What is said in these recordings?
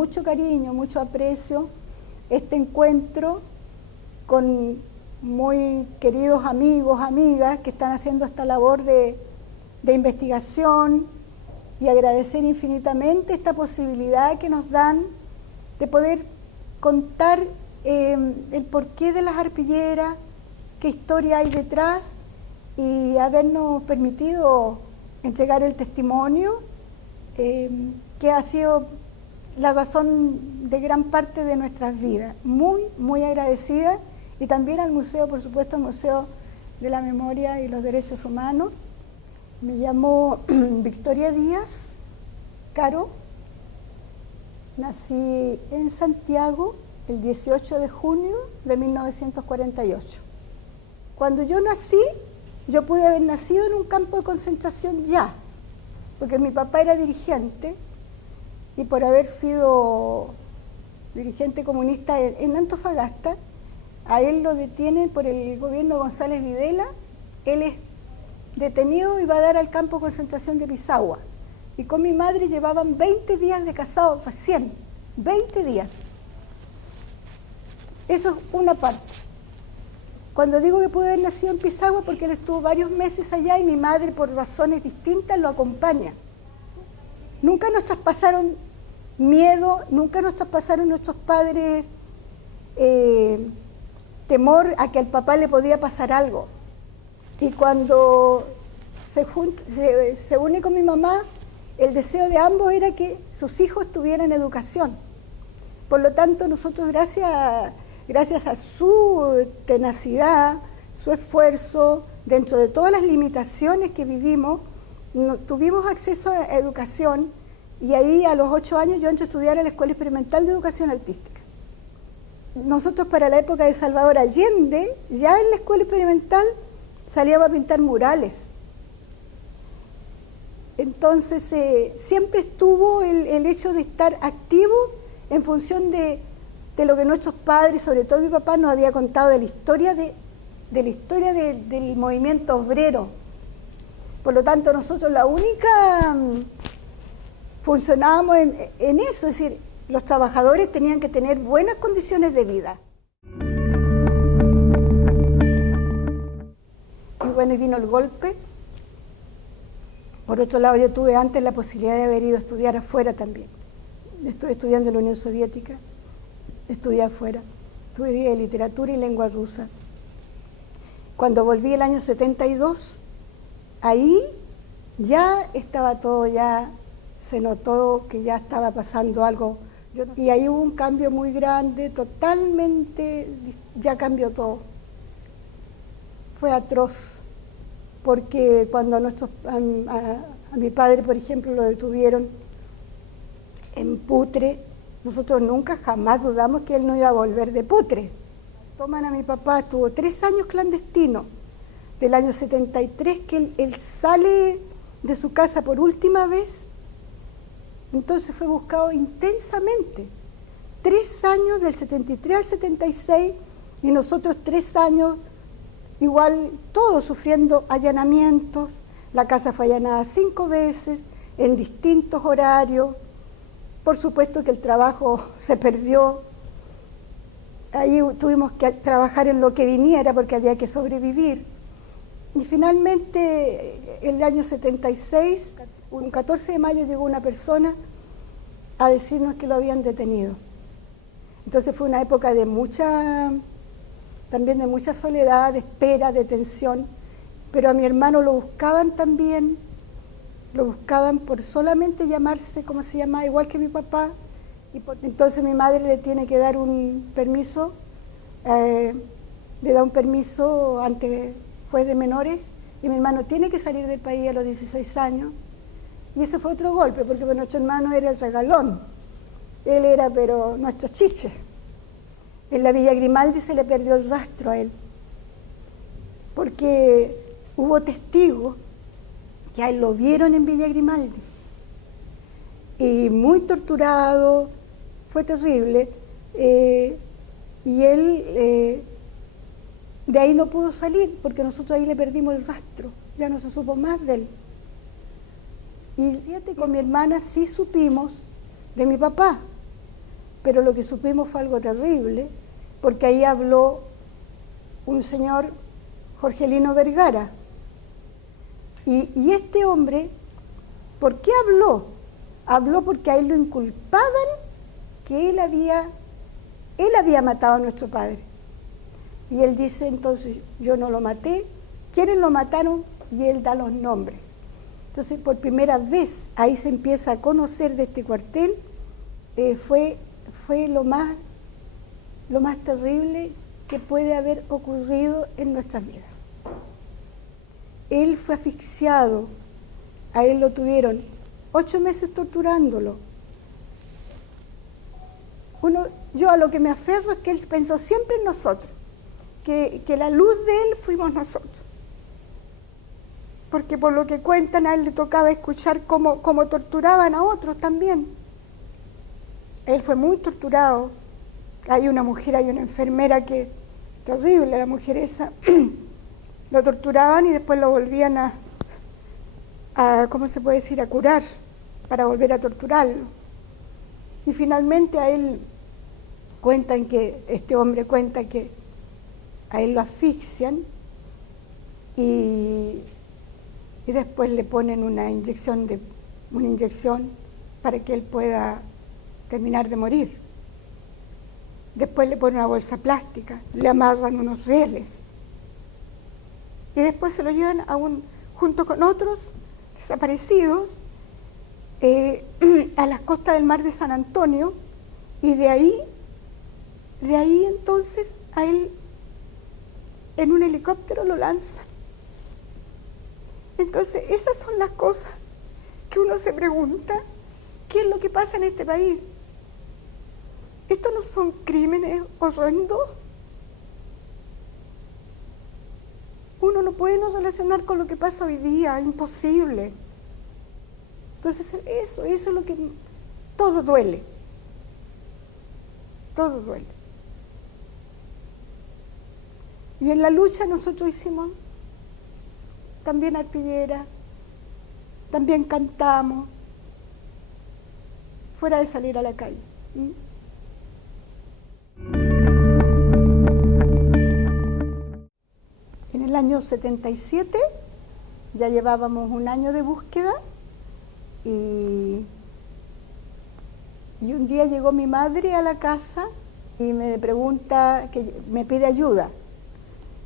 mucho cariño, mucho aprecio este encuentro con muy queridos amigos, amigas que están haciendo esta labor de investigación, y agradecer infinitamente esta posibilidad que nos dan de poder contar el porqué de las arpilleras, qué historia hay detrás, y habernos permitido entregar el testimonio que ha sido la razón de gran parte de nuestras vidas. Muy, muy agradecida, y también al museo, por supuesto, al Museo de la Memoria y los Derechos Humanos. Me llamo Victoria Díaz Caro, nací en Santiago el 18 de junio de 1948. Cuando yo nací, yo pude haber nacido en un campo de concentración ya, porque mi papá era dirigente, y por haber sido dirigente comunista en Antofagasta, a él lo detienen por el gobierno de González Videla. Él es detenido y va a dar al campo de concentración de Pisagua. Y con mi madre llevaban 20 días de casado, recién, 20 días. Eso es una parte. Cuando digo que pude haber nacido en Pisagua, porque él estuvo varios meses allá y mi madre, por razones distintas, lo acompaña. Nunca nos traspasaron miedo, nunca nos traspasaron nuestros padres temor a que al papá le podía pasar algo. Y cuando se une con mi mamá, el deseo de ambos era que sus hijos tuvieran educación. Por lo tanto, nosotros, gracias a su tenacidad, su esfuerzo, dentro de todas las limitaciones que vivimos, tuvimos acceso a educación, y ahí a los 8 años yo entré a estudiar a la Escuela Experimental de Educación Artística. Nosotros, para la época de Salvador Allende, ya en la Escuela Experimental salíamos a pintar murales. Entonces siempre estuvo el hecho de estar activo en función de lo que nuestros padres, sobre todo mi papá, nos había contado de la historia del movimiento obrero. Por lo tanto, nosotros la única funcionábamos en eso, es decir, los trabajadores tenían que tener buenas condiciones de vida. Y bueno, y vino el golpe. Por otro lado, yo tuve antes la posibilidad de haber ido a estudiar afuera también. Estuve estudiando en la Unión Soviética, estudié afuera, estudié literatura y lengua rusa. Cuando volví el año 72, ahí ya estaba todo, ya se notó que ya estaba pasando algo. Y ahí hubo un cambio muy grande, totalmente, ya cambió todo. Fue atroz, porque cuando a mi padre, por ejemplo, lo detuvieron en Putre, nosotros nunca jamás dudamos que él no iba a volver de Putre. Toman a mi papá, estuvo 3 años clandestino, del año 73, que él sale de su casa por última vez. Entonces fue buscado intensamente, 3 años, del 73 al 76, y nosotros 3 años, igual todos sufriendo allanamientos. La casa fue allanada 5 veces, en distintos horarios. Por supuesto que el trabajo se perdió. Ahí tuvimos que trabajar en lo que viniera porque había que sobrevivir. Y finalmente, el año 76, un 14 de mayo, llegó una persona a decirnos que lo habían detenido. Entonces fue una época también de mucha soledad, de espera, de tensión, pero a mi hermano lo buscaban también, lo buscaban por solamente llamarse como se llamaba, igual que mi papá, entonces mi madre le tiene que dar un permiso, le da un permiso ante juez de menores, y mi hermano tiene que salir del país a los 16 años, y ese fue otro golpe, porque nuestro hermano era el regalón, él era pero nuestro chiche. En la Villa Grimaldi se le perdió el rastro a él, porque hubo testigos que a él lo vieron en Villa Grimaldi, y muy torturado, fue terrible, y él de ahí no pudo salir, porque nosotros ahí le perdimos el rastro, ya no se supo más de él. Y fíjate, con mi hermana sí supimos de mi papá, pero lo que supimos fue algo terrible, porque ahí habló un señor, Jorgelino Vergara, y este hombre, ¿por qué habló? Habló porque a él lo inculpaban que él había matado a nuestro padre. Y él dice, entonces, yo no lo maté, ¿quiénes lo mataron? Y él da los nombres. Entonces, por primera vez, ahí se empieza a conocer de este cuartel, fue lo más terrible que puede haber ocurrido en nuestras vidas. Él fue asfixiado, a él lo tuvieron 8 meses torturándolo. Yo a lo que me aferro es que él pensó siempre en nosotros, que la luz de él fuimos nosotros. Porque por lo que cuentan, a él le tocaba escuchar cómo torturaban a otros también. Él fue muy torturado. Hay una enfermera que, terrible, la mujer esa, lo torturaban y después lo volvían a ¿cómo se puede decir?, a curar, para volver a torturarlo. Y finalmente a él este hombre cuenta que a él lo asfixian y después le ponen una inyección para que él pueda terminar de morir. Después le ponen una bolsa plástica, le amarran unos rieles y después se lo llevan junto con otros desaparecidos a las costas del mar de San Antonio, y de ahí entonces a él en un helicóptero lo lanzan. Entonces esas son las cosas que uno se pregunta, ¿qué es lo que pasa en este país? ¿Estos no son crímenes horrendos? Uno no puede no relacionar con lo que pasa hoy día, imposible. Entonces eso es lo que... todo duele. Todo duele. Y en la lucha nosotros hicimos también arpillera, también cantamos, fuera de salir a la calle. En el año 77 ya llevábamos un año de búsqueda y un día llegó mi madre a la casa y me pregunta, que me pide ayuda.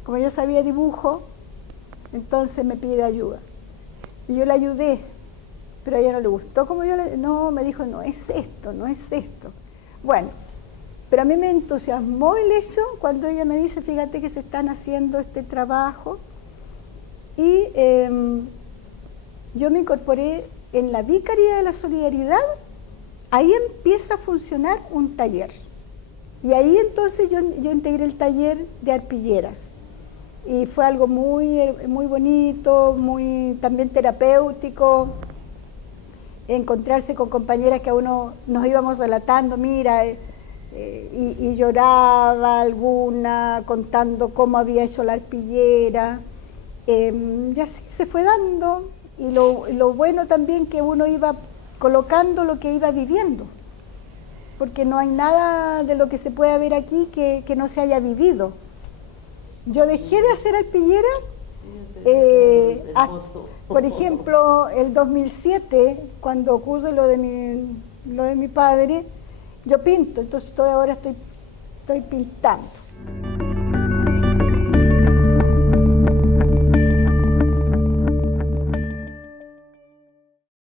Como yo sabía dibujo, entonces me pide ayuda. Y yo le ayudé, pero a ella no le gustó como no, me dijo, no es esto, no es esto. Bueno, pero a mí me entusiasmó el hecho cuando ella me dice, fíjate que se están haciendo este trabajo, y yo me incorporé en la Vicaría de la Solidaridad. Ahí empieza a funcionar un taller, y ahí entonces yo integré el taller de arpilleras, y fue algo muy bonito, muy también terapéutico, encontrarse con compañeras que a uno nos íbamos relatando, mira, y lloraba alguna contando cómo había hecho la arpillera, y así se fue dando, y lo bueno también que uno iba colocando lo que iba viviendo, porque no hay nada de lo que se pueda ver aquí que no se haya vivido. Yo dejé de hacer arpilleras, por ejemplo, el 2007, cuando ocurre lo de mi padre, yo pinto, entonces ahora estoy pintando.